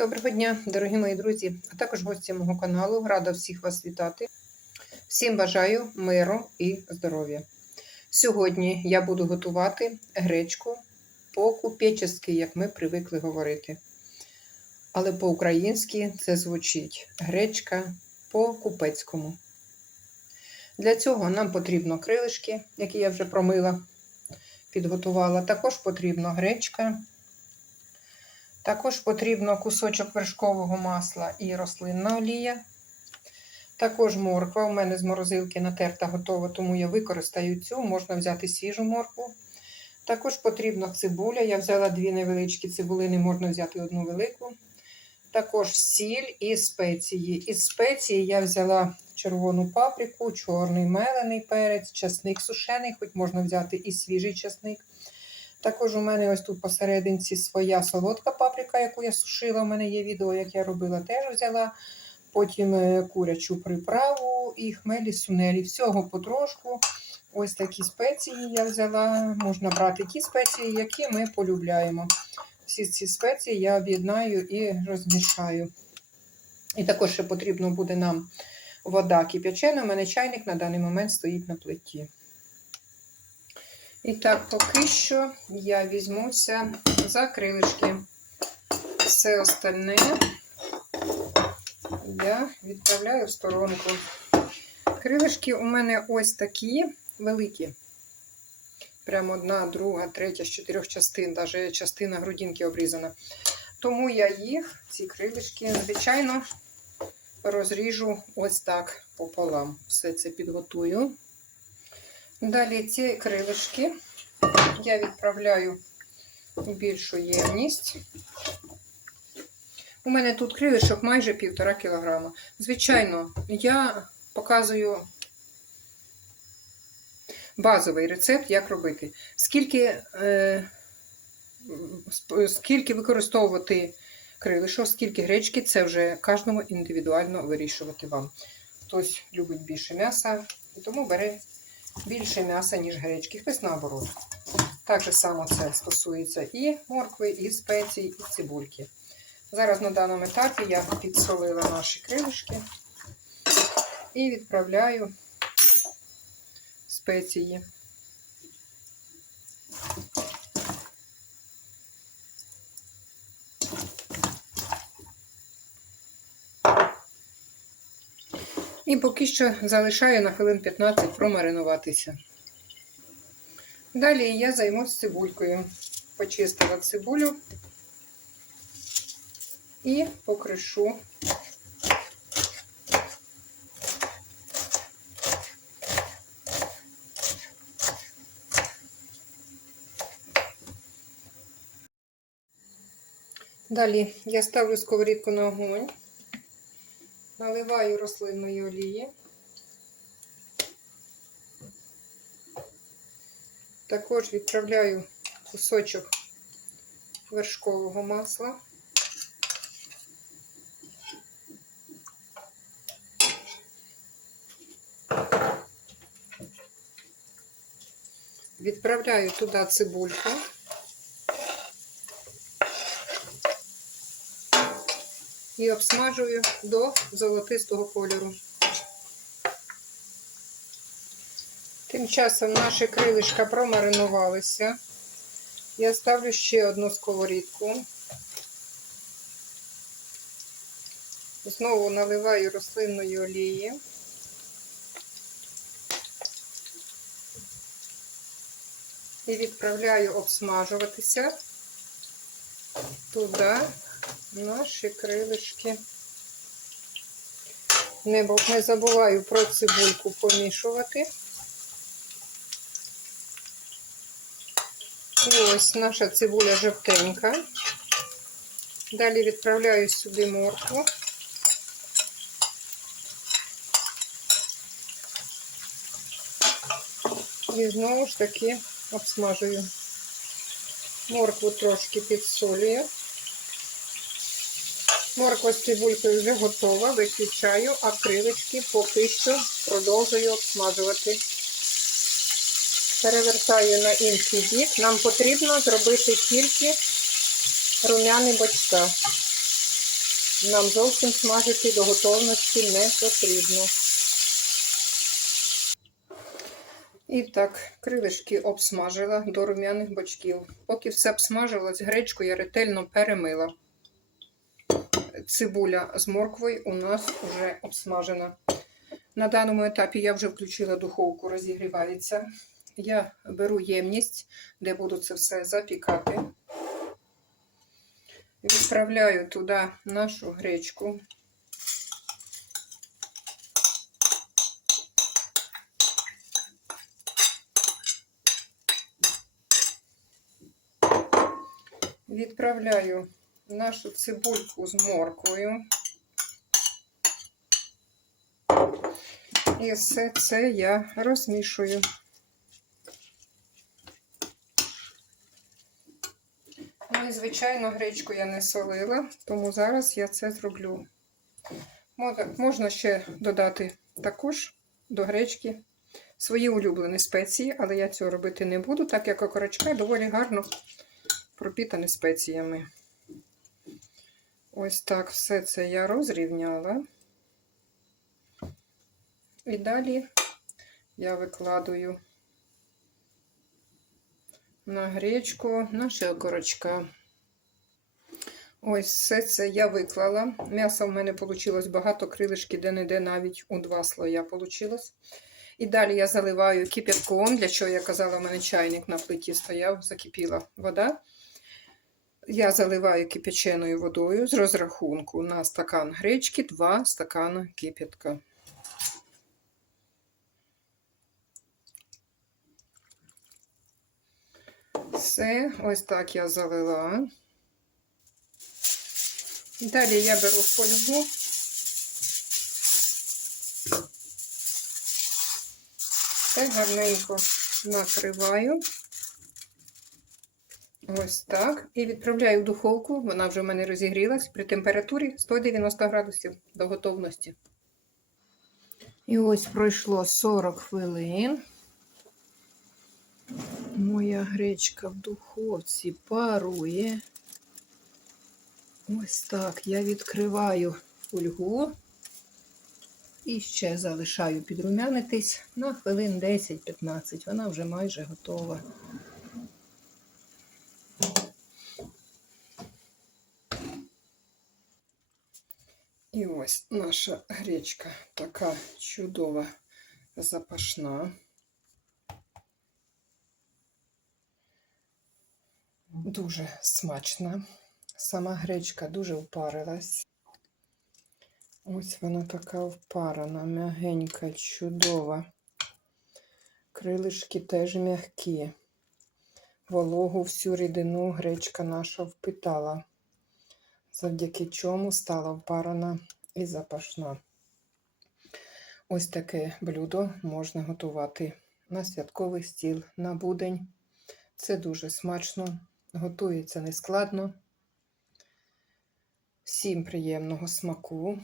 Доброго дня, дорогі мої друзі, а також гості мого каналу. Рада всіх вас вітати. Всім бажаю миру і здоров'я. Сьогодні я буду готувати гречку по-купечески, як ми привикли говорити. Але по-українськи це звучить гречка по-купецькому. Для цього нам потрібно крилишки, які я вже промила, підготувала. Також потрібна гречка. Також потрібно кусочок вершкового масла і рослинна олія. Також морква. У мене з морозилки натерта готова, тому я використаю цю, можна взяти свіжу моркву. Також потрібна цибуля. Я взяла дві невеличкі цибулини, можна взяти одну велику. Також сіль і спеції. Із спеції я взяла червону паприку, чорний мелений перець, часник сушений, хоч можна взяти і свіжий часник. Також у мене ось тут посерединці своя солодка паприка, яку я сушила. У мене є відео, як я робила, теж взяла. Потім е, курячу приправу і хмелі сунелі. Всього потрошку. Ось такі спеції я взяла. Можна брати ті спеції, які ми полюбляємо. Всі ці спеції я об'єднаю і розмішаю. І також ще потрібно буде нам вода кип'ячена. У мене чайник на даний момент стоїть на плиті. І так, поки що я візьмуся за крилишки. Все остальне я відправляю в сторонку. Крилишки у мене ось такі великі. Прямо одна, друга, третя з чотирьох частин, навіть частина грудинки обрізана. Тому я їх, ці крилишки, звичайно, розріжу ось так пополам. Все це підготую. Далі ці крилишки я відправляю у більшу ємність. У мене тут крилишок майже півтора кілограма. Звичайно, я показую базовий рецепт, як робити. Скільки е, скільки використовувати крилишок, скільки гречки, це вже кожному індивідуально вирішувати вам. Хтось любить більше м'яса, тому бере більше м'яса, ніж гречки, хтось наоборот. Так же само це стосується і моркви, і спецій, і цибульки. Зараз на даному етапі я підсолила наші крилишки і відправляю спеції. І поки що залишаю на хвилин 15 промаринуватися. Далі я займусь цибулькою. Почистила цибулю і покришу. Далі я ставлю сковорідку на огонь. Наливаю рослинної олії. Також відправляю кусочок вершкового масла. Відправляю туди цибульку. І обсмажую до золотистого кольору. Тим часом наші крилишка промаринувалися. Я ставлю ще одну сковорідку. Знову наливаю рослинної олії. І відправляю обсмажуватися туди наші крилишки. Не, не забуваю про цибульку помішувати. І ось наша цибуля жовтенька. Далі відправляю сюди моркву. І знову ж таки обсмажую. Моркву трошки підсолюю. Морква з цибулькою вже готова, виключаю, а крилечки поки що продовжую обсмажувати. Перевертаю на інший бік. Нам потрібно зробити тільки рум'яний бочка. нам зовсім смажити до готовності не потрібно. І так, крилишки обсмажила до рум'яних бочків. Поки все обсмажилось, гречку я ретельно перемила. Цибуля з морквою у нас вже обсмажена. На даному етапі я вже включила духовку, розігрівається. Я беру ємність, де буду це все запікати. Відправляю туди нашу гречку. Відправляю нашу цибульку з морквою. І все це я розмішую. Ну і, звичайно, гречку я не солила, тому зараз я це зроблю. Можна- ще додати також до гречки свої улюблені спеції, але я цього робити не буду, так як окорочка доволі гарно пропітані спеціями. Ось так все це я розрівняла. І далі я викладую на гречку наші окорочка. Ось все це я виклала. М'яса в мене вийшло багато, крилишки де-не-де навіть у два слоя вийшло. І далі я заливаю кип'ятком, для чого я казала, у мене чайник на плиті стояв, закипіла вода. Я заливаю кипяченою водою з розрахунку на стакан гречки 2 стакана кип'ятка. Все, ось так я залила. Далі я беру фольгу. Все гарненько накриваю. Ось так. І відправляю в духовку. Вона вже в мене розігрілась при температурі 190 градусів до готовності. І ось пройшло 40 хвилин. Моя гречка в духовці парує. Ось так я відкриваю фольгу і ще залишаю підрумянитись на хвилин 10-15. Вона вже майже готова. І ось наша гречка така чудова запашна. Дуже смачна. Сама гречка дуже впарилась. Ось вона така впарана, м'ягенька, чудова. Крилишки теж м'які. Вологу всю рідину гречка наша впитала, завдяки чому стала впарана і запашна. Ось таке блюдо можна готувати на святковий стіл, на будень. Це дуже смачно, готується нескладно. Всім приємного смаку.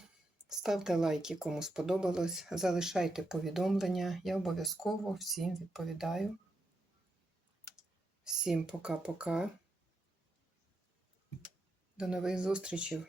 Ставте лайки, кому сподобалось. Залишайте повідомлення. Я обов'язково всім відповідаю. Всім пока-пока. До нових зустрічей!